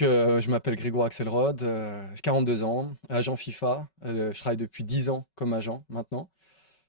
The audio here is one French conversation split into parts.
Je m'appelle Grégoire Axelrod, j'ai 42 ans, agent FIFA. Je travaille depuis 10 ans comme agent maintenant.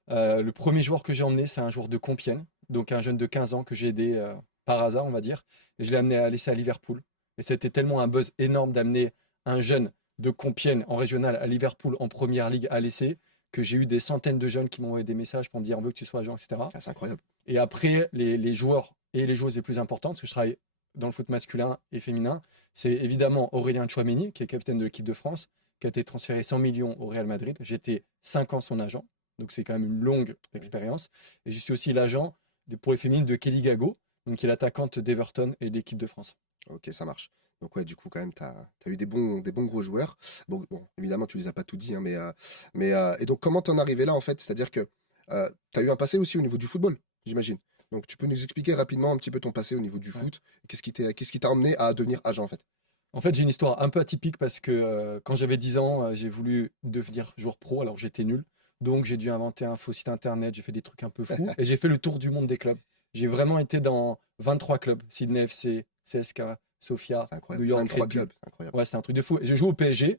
Le premier joueur que j'ai emmené, c'est un joueur de Compiègne, donc un jeune de 15 ans que j'ai aidé par hasard, on va dire. Et je l'ai amené à l'essai à Liverpool. Et c'était tellement un buzz énorme d'amener un jeune de Compiègne en régional à Liverpool en première ligue à l'essai que j'ai eu des centaines de jeunes qui m'ont envoyé des messages pour me dire on veut que tu sois agent, etc. Ah, c'est incroyable. Et après, les joueurs et les joueuses les plus importantes, parce que je travaille dans le foot masculin et féminin, c'est évidemment Aurélien Tchouaméni, qui est capitaine de l'équipe de France, qui a été transféré 100 millions au Real Madrid. J'étais 5 ans son agent, donc c'est quand même une longue Oui. expérience. Et je suis aussi l'agent pour les féminines de Kelly Gago, donc qui est l'attaquante d'Everton et de l'équipe de France. Ok, ça marche. Donc ouais, du coup, quand même, tu as eu des bons gros joueurs. Bon, évidemment, tu les as pas tout dit, hein, et donc, comment t'en es arrivé là, en fait? C'est-à-dire que tu as eu un passé aussi au niveau du football, j'imagine. Donc, tu peux nous expliquer rapidement un petit peu ton passé au niveau du Ouais. foot? Qu'est-ce qui t'a emmené à devenir agent, en fait? En fait, j'ai une histoire un peu atypique parce que quand j'avais 10 ans, j'ai voulu devenir joueur pro, alors j'étais nul. Donc j'ai dû inventer un faux site internet, j'ai fait des trucs un peu fous et j'ai fait le tour du monde des clubs. J'ai vraiment été dans 23 clubs, Sydney FC, CSK, Sofia, C'est New incroyable. York 23 Red Bull. clubs, c'est incroyable. Ouais, c'était un truc de fou. Et je joue au PSG,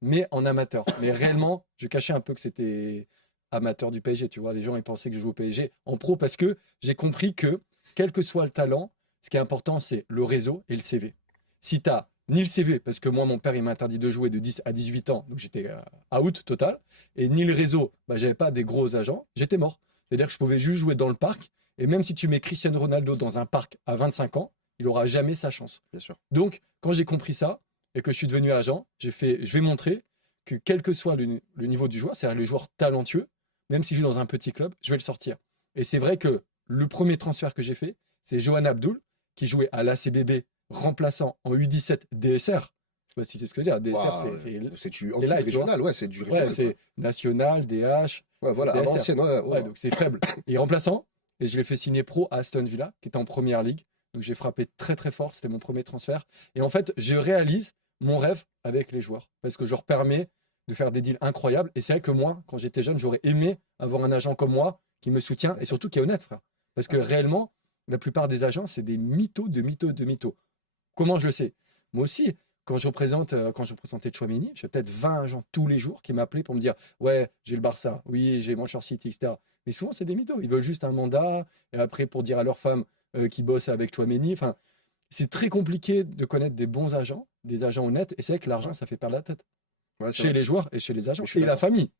mais en amateur. Mais réellement, je cachais un peu que c'était amateur du PSG, tu vois. Les gens, ils pensaient que je jouais au PSG en pro parce que j'ai compris que, quel que soit le talent, ce qui est important, c'est le réseau et le CV. Si tu as ni le CV, parce que moi, mon père, il m'a interdit de jouer de 10 à 18 ans, donc j'étais out total, et ni le réseau, bah, j'avais pas des gros agents, j'étais mort. C'est-à-dire que je pouvais juste jouer dans le parc, et même si tu mets Cristiano Ronaldo dans un parc à 25 ans, il aura jamais sa chance. Bien sûr. Donc, quand j'ai compris ça, et que je suis devenu agent, j'ai fait, je vais montrer que quel que soit le niveau du joueur, c'est-à-dire le joueur talentueux, même s'il joue dans un petit club, je vais le sortir. Et c'est vrai que le premier transfert que j'ai fait, c'est Johan Abdul, qui jouait à l'ACBB remplaçant en U17 DSR. Je sais pas si c'est ce que je veux dire. DSR, Waouh, en c'est dessous du live, tu vois. régional, ouais, c'est du Ouais, régional, quoi. c'est national, DH, Ouais, voilà, avant DSR. ancienne, ouais, Ouais, oh. donc c'est faible. Et remplaçant, et je l'ai fait signer pro à Aston Villa, qui était en première ligue. Donc j'ai frappé très très fort, c'était mon premier transfert. Et en fait, je réalise mon rêve avec les joueurs, parce que je leur permets de faire des deals incroyables. Et c'est vrai que moi, quand j'étais jeune, j'aurais aimé avoir un agent comme moi qui me soutient et surtout qui est honnête, frère. Parce que Ah, réellement, la plupart des agents, c'est des mythos de mythos de mythos. Comment je le sais? Moi aussi, quand je représentais Chouameni, j'ai peut-être 20 agents tous les jours qui m'appelaient pour me dire ouais, j'ai le Barça, oui, j'ai Manchester City, etc. Mais souvent, c'est des mythos. Ils veulent juste un mandat et après pour dire à leur femme qui bosse avec Chouameni. Enfin, c'est très compliqué de connaître des bons agents, des agents honnêtes. Et c'est vrai que l'argent, ouais, ça fait perdre la tête ouais, c'est chez vrai. les joueurs et chez les Mais agents je suis et la d'accord. famille.